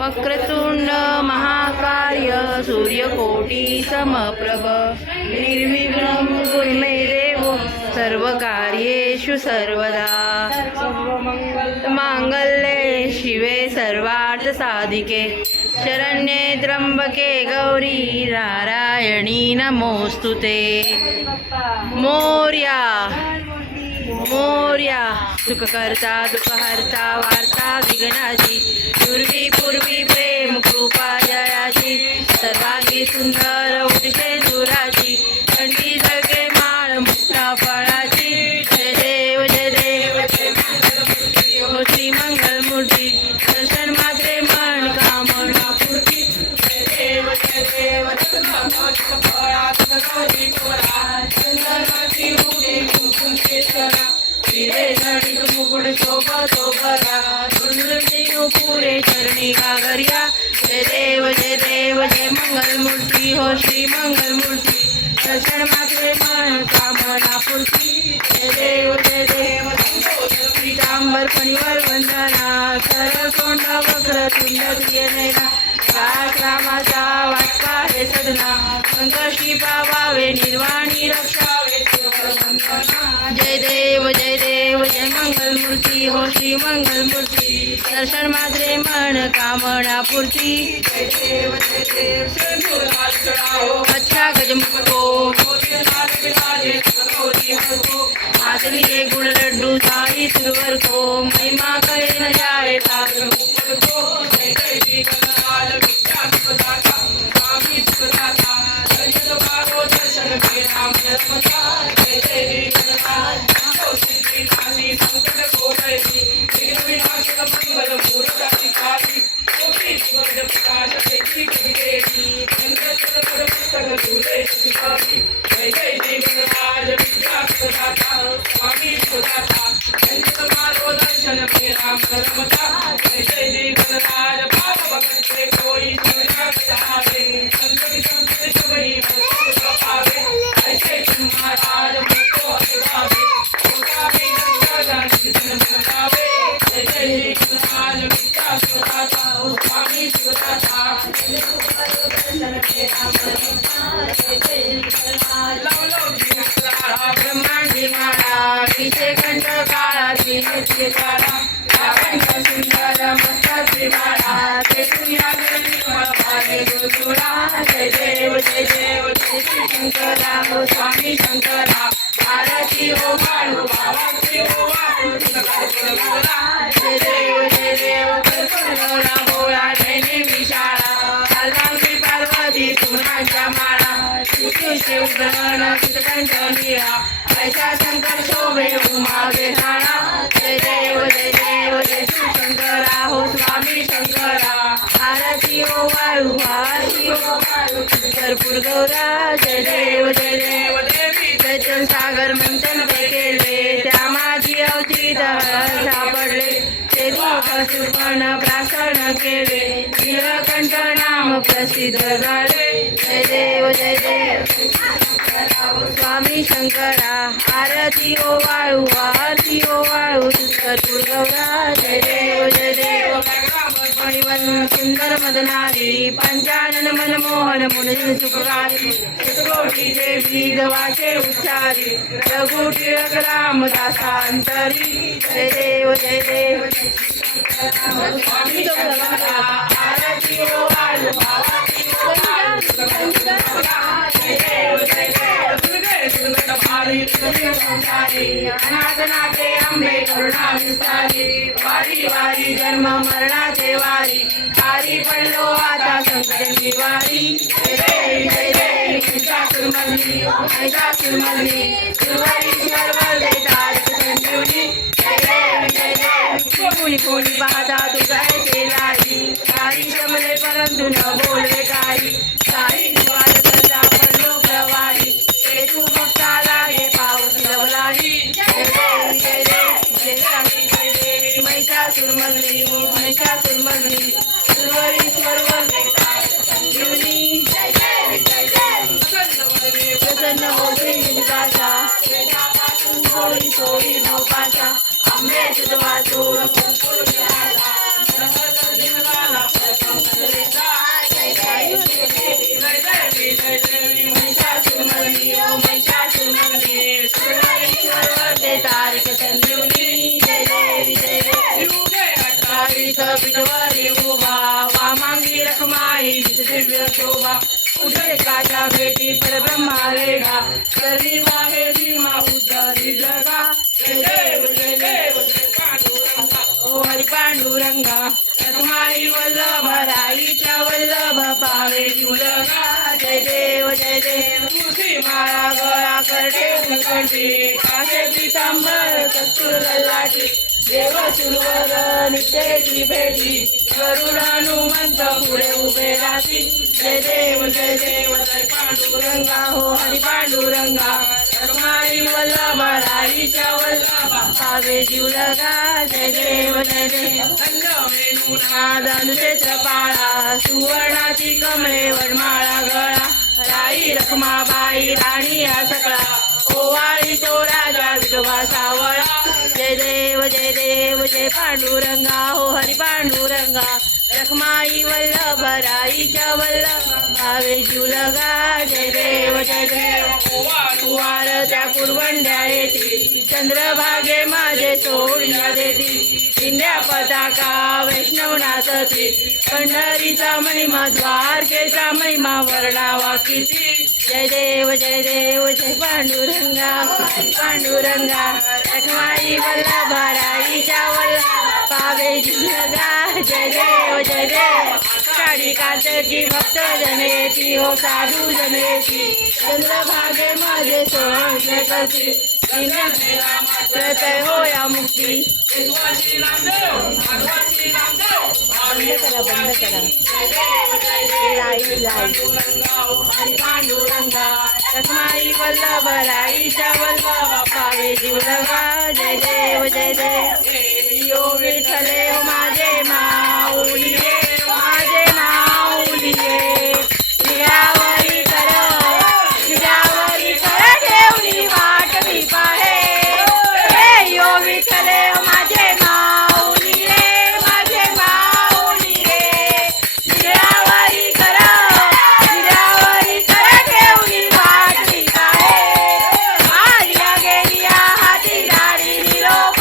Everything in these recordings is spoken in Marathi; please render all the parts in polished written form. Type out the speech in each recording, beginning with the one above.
वक्रतुंड महाकाय सूर्यकोटी समप्रभ निर्विघ्नं कुरु मे देव सर्वकार्येषु सर्वदा मांगल्ये शिवे सर्वार्थ साधिके शरण्ये त्र्यंबके गौरी नारायणी नमोस्तुते मोर्या मोर्या सुखकर्ता दुःखहर्ता वार्ता विघ्नाची पूर्वी प्रेम कृपा जयाची सर्वांगी सुंदर उठे दुराची कंठी जगे माळ मुक्ता फळाची जय देव हो श्री मंगलमूर्ती दर्शन मात्रे मन कामना पूर्ती जय देव मुकुट शोभा पुरे चरणी गागरिया जय देव जय मंगलमूर्ती हो श्री मंगलमूर्ती दर्शन मात्रे मन कामना पूर्ती जय देव पीतांबर फणीवर वंदना सरळ तोंड वक्र तुंड प्रियनयना रामाचा वाटपा हे सदना संकष्टी पावावे निर्वाणी रक्षावे जय देव जय मंगलमूर्ती हो श्री मंगलमूर्ती दर्शन मात्रे मन कामना पूर्ती जय देव अच्छा गजमुखो आदमी के गुण लड्डू साई सुरवर को महिमा करे न जाए ब्रह्मांडी माळा विषय कंठ काळाची नित्य काळा सुंदर मस्ताची माळा ते दुनिया जय देव श्री शंकरा हो स्वामी शंकरा आरती हो माळू बाबाची हो वाळू जय देव भोळा जैने विशाळा कालरात्री पार्वती सुमनाच्या माळा शिवगण चित्रकंठ लिहा ऐसा शंकर शोभे उमा विहाळा जय देव जय शंकरा हो स्वामी शंकरा आरती हो वाळू आरती हो वाळू भरपूर गौरा जय देव देवी चैतन सागर मंथन केले त्या माझी अवधीत सापडले ते सुपर्ण प्राशन केले नीलकंठ नाम प्रसिद्ध झाले जय देव स्वामी शंकरा आरती ओ वाळू आरती ओ वाळू भरपूर गौरा जय देव मणिवन सुंदर मदनारी पंचानन मनमोहन मुनी सुखकारी शतकोटी देवी गवाचे उच्चारी रघु टिळक रामदासांतरी जय देव स्वामी शंकरा आरती ओ वाळू आरती ओ वाळू अनाथनाथे अंबे करुणा विस्तारी वारी वारी जन्म मरणाचे वारी हारी पडलो आता संकट निवारी जय सुरमली सुरवरीश्वर देतात संजीवनी कोणी कोणी पाहता तू कैसे लाई सारी जमले परंतु न बोले काही सारी वाद करता पडलो प्रवाही ते तू बघता लागे पाऊस लवलाही जय देवी महिषासुरमर्दिनी सुरवरीश्वर संजीवनी प्रसन्न होती निराशा थोडी थोडी भोपाशा आंबे तुझ वाचून व्यासपीठवरी उभा वामांगी रखमाई दिव्य शोभा उठे काच्या भेटी परब्रह्मा रेगा सर्वी वाहे भीमा उद्धरी जगा जय देव जय देव जय पांडुरंगा ओ हरी पांडुरंगा रखमाई वल्लभ राईच्या वल्लभ पावे तुलगा जय देव तुळशी माळा गळा करडे कंठी कासे पितांबर कस्तूर ललाटी देव सुरवर नित्याची भेटी गरुड हनुमंत पुढे उभे राहती जय देव जय पांडुरंगा हो हरी पांडुरंगा रखमाई वल्लभ राईच्या वल्लभ पावे जीवलगा जय देव धनुषेत्र पाळा सुवर्णाची कमळे वनमाळा गळा राई रखमाबाई राणी या सकळा ओवाळी तो राजा विठोबा सावळा जय देव जय पांडुरंगा हो हरी पांडुरंगा रखमाई वल्लभ राईच्या वल्लभ भावे जीवलगा जय देव कुवार त्या कुरवंड्या येती चंद्रभागे माझे सोडल्या देती इंद्या पताका वैष्णव नाचती पंढरीचा महिमा द्वारकेचा महिमा वर्णावा किती जय देव जय पांडुरंगा पांडुरंगा रखमाई वल्लभ राईच्या वल्लभ पावे जीवलगा जय देव साडी कार्तिकी भक्त जनेती हो साधू जनेती चंद्रभागे माझे सोहळे करती प्रतय हो या मुक्ती बंद करा पांडुरंगा रखमाई वल्लभ राईच्या वल्लभ पावे जीवलगा जय देव यो विठ्ठले हो माझे माऊली माझे माऊली निरावरी कर ठेवली वाट मी पाहे हे यो विठ्ठले हो माझे माऊली माझे माऊली निरावरी कर ठेवली वाट मी पाहे आलिया गेलिया हाती झाडी निरोप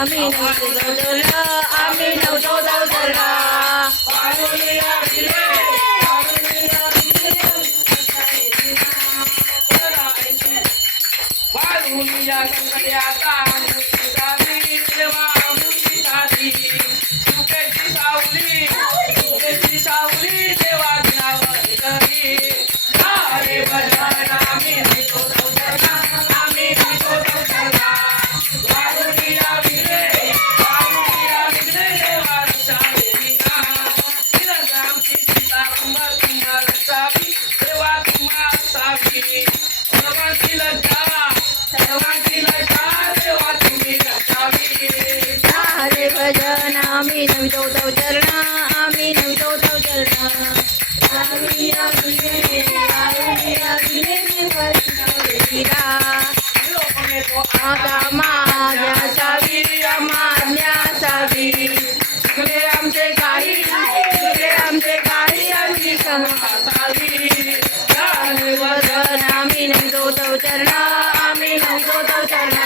आम्ही नवतो चरण आम्ही नवतो चरण वारुणीया संकटाचा मुक्तीसाठी देवा मुक्तीसाठी तुझी सावली देवा दिनावर करी हरे भजन आम्ही नवतो चरण आम्ही नवतो चरण वारुणीया विघ्ने देवा रक्षावेदिका निरंतर आमची सीता कुंभार रक्षावी देवा तुम्हा रक्षावी सर्वांची लज्जा देवा तुम्ही रक्षावी हरे भजन आम्ही नवतो चरण आम्ही नवतो चरण आता माझ्यासावी मारण्यासावी तुझे आमचे काही आमची क्षमासावी हरे भजन आम्ही नवतो चरण आम्ही नवतो चरण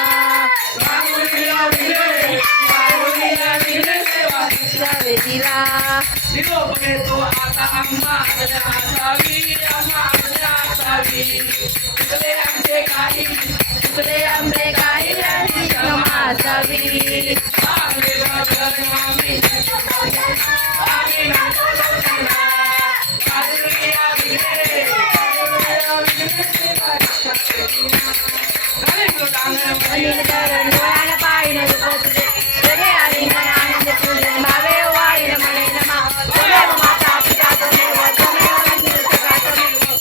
निरोप घेतो आता आम्हा असावी तुझे आमचे काही आणि क्षमा असावी हरे भजन आम्ही नवतो चरण अनिल चरण डोळ्याला पाहिलं रूप तुझे जगे आलिंगन आनंद तुझे भावे वाळीन म्हणे नमा तमेव माता पिता तमेव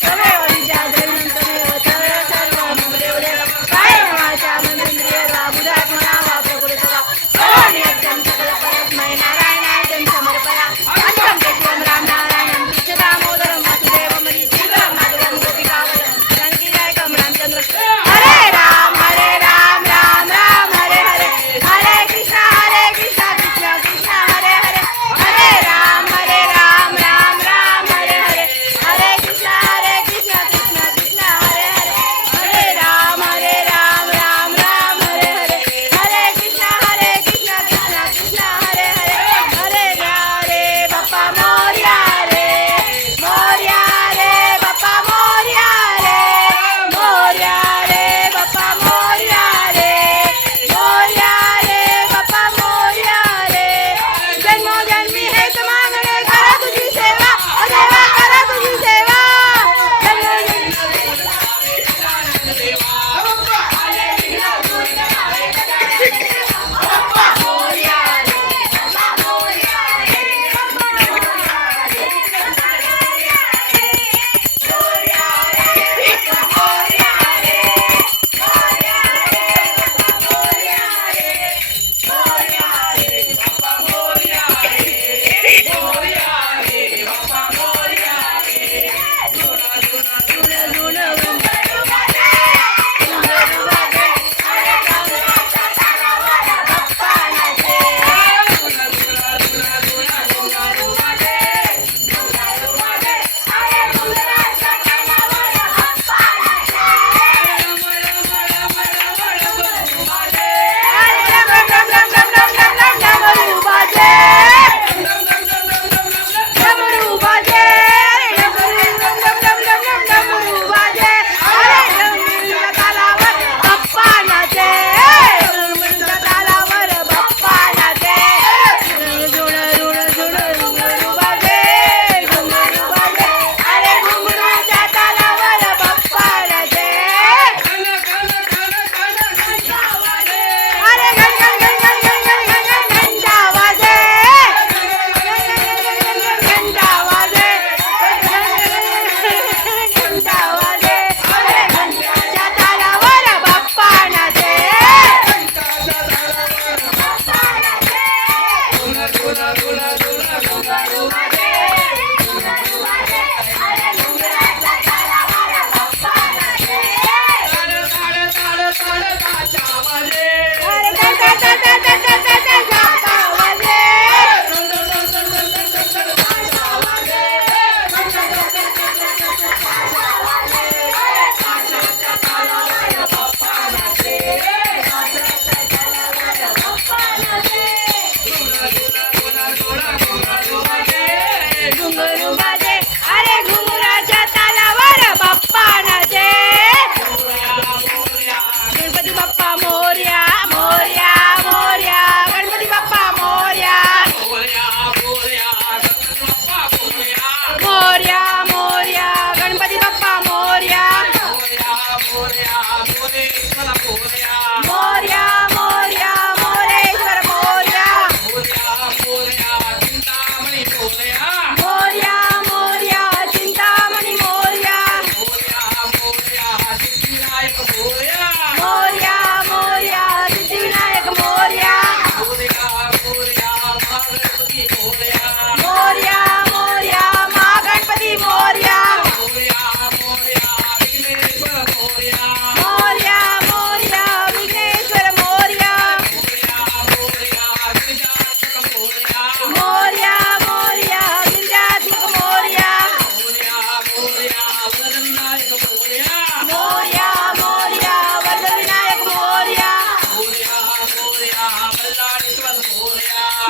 तमेव विद्या द्रविणं तमेव सर्व मम देव देव काय नमाच्या मंदिरे वा बुधात्मना वा प्रकृतवा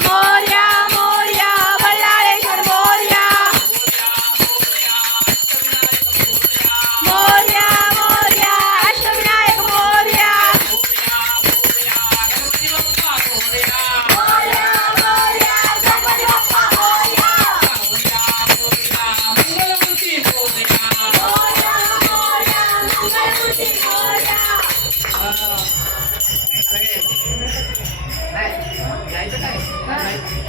मोरया मोरया बल्लाळेश्वर मोरया मोरया मोरया अष्टविनायक मोरया मोरया मोरया गणपती बाप्पा मोरया मंगलमूर्ती मोरया मोरया मोरया मंगलमूर्ती मोरया अरे नाही यायचं काय